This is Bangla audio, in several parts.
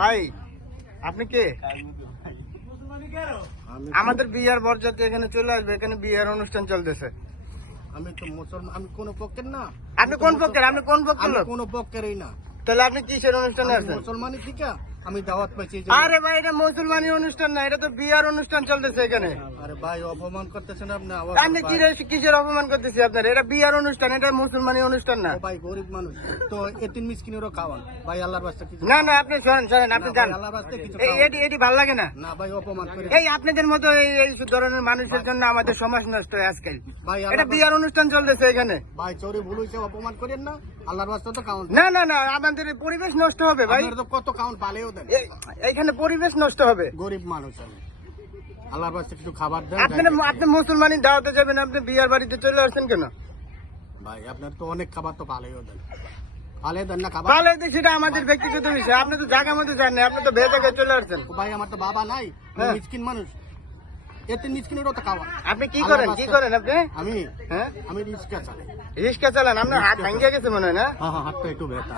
ভাই আপনি কে? আমাদের বিয়ার বরযাত্রী এখানে চলে আসবে, এখানে বিয়ার অনুষ্ঠান চলতেছে। আমি তো মুসলমান, আমি কোন পক্ষের না। আপনি কোন পক্ষের? আপনি কোন পক্ষের লোক? কোন পক্ষেরই না। তাহলে আপনি কিসের অনুষ্ঠানে আছেন? মুসলমানই ঠিক আমি দাওয়াত পাইছি। আরে ভাই এটা মুসলমানি অনুষ্ঠান না, এটা তো বিয়ার অনুষ্ঠান চলতেছে এখানে। আরে ভাই অপমান করতেছেন আপনি। আপনি কিসের অপমান করতেছি আপনার? এটা বিয়ার অনুষ্ঠান, এটা মুসলমানি অনুষ্ঠান না। ভাই গরিব মানুষ তো এতিম মিসকিনেরও খাওয়ান ভাই, আল্লাহর রাস্তায় কিছু না না আপনি শোনেন আপনি জান, আল্লাহর রাস্তায় কিছু এটি ভাল লাগে না। না ভাই অপমান করে। এই আপনাদের মতো এই ধরনের মানুষের জন্য আমাদের সমাজ নষ্ট হয় আজকাল। ভাই এটা বিয়ার অনুষ্ঠান চলতেছে এখানে। ভাই চোরে ভুল হয়েছে, অপমান করেন না। আল্লাহর রাস্তায় তো কাউন্ট না না না, আমাদের পরিবেশ নষ্ট হবে ভাই। তো কত কাউন্ট পালেও দেন, এখানে পরিবেশ নষ্ট হবে। গরিব মানুষ আমি, আল্লাহর রাস্তায় কিছু খাবার দেন। আপনি মুসলমানি দাওয়াতে যাবেন, আপনি বিয়ার বাড়িতে চলে আসছেন কেন? ভাই আপনার তো অনেক খাবার তো পালেও দেন, পালে দেন না খাবার। পালে সেটা আমাদের ব্যক্তিগত বিষয়। আপনি তো জায়গা মধ্যে যান না, আপনি তো বেজায়গায় চলে আসছেন। ভাই আমার তো বাবা নাই, মিসকিন মানুষ, এতে মিসকিনেরও তো খাওয়া। আপনি কি করেন আপনি? আমি রিক্সা চালাই। রিক্সা চালান? আপনার হাত ভাঙিয়ে গেছে মনে হয় না? হ্যাঁ হাতটা একটু ব্যথা।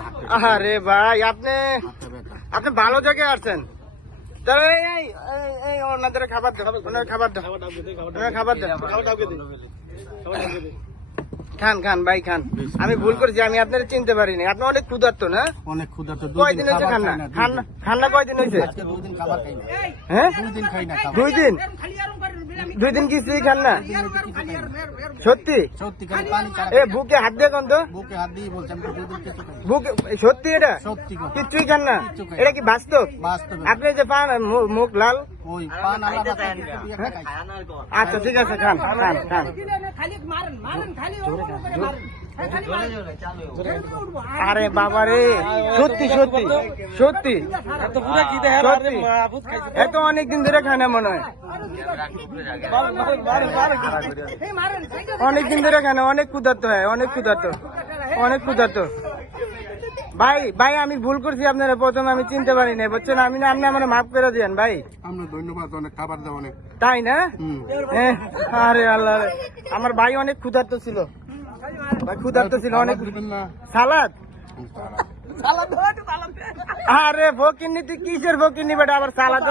আরে ভাই আপনি ভালো জায়গায় আসছেন। তাহলে এই ওনাদের খাবার দাও, খাবার দাও। খান ভাই খান। আমি ভুল করেছি, আমি আপনার চিনতে পারিনি। আপনি অনেক ক্ষুধার্ত না? অনেক ক্ষুধার্ত। কয়দিন হয়েছে খান না কয়দিন হয়েছে? 2 দিন খাবার খাই না। হ্যাঁ 2 দিন খাই না। 2 দিন কিছুই খান না? সত্যি? সত্যি খালি পানি খাই। এ বুকে হাত দিয়ে কোন তো? বুকে হাত দিয়ে বলছি আমি 2 দিন কিছু খাই না। বুকে সত্যি? এটা সত্যি কিছুই খান না? এটা কি বাস্তব? আপনি যে পান মুখ লাল, ওই পান আলাদা কিছু দিয়ে খাই। আচ্ছা ঠিক আছে খান। আরে বাবা রে, সত্যি এত অনেকদিন ধরে খায় না মনে হয়। অনেকদিন ধরে খায় না, অনেক ক্ষুধার্ত হয়, অনেক ক্ষুধার্ত। ভাই আমি ভুল করছি, আপনারা প্রথমে আমি চিনতে পারি না, বুঝছেন? আপনি আমার মাফ করে দিয়েন ভাই। আপনার ধন্যবাদ, অনেক খাবার দাও অনেক। তাই না? আরে আল্লাহ, আমার ভাই অনেক ক্ষুধার্ত ছিল, অনেক। সালাদ? আরে ফকিন্নি, তুই কিসের ফকিন্নি বেটা, আবার সালাদ?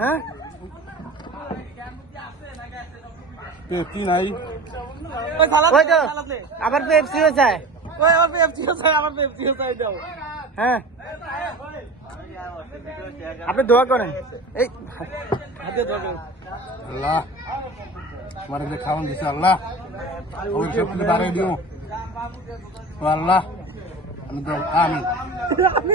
হ্যাঁ কি নাই? আবার পেপসিও চাই? হ্যাঁ আপনি দোয়া করেন। এই আল্লাহ মারে যে খাওয়ান দিছে, আল্লাহ ওই সব বাড়াই দিও আল্লাহ। আমি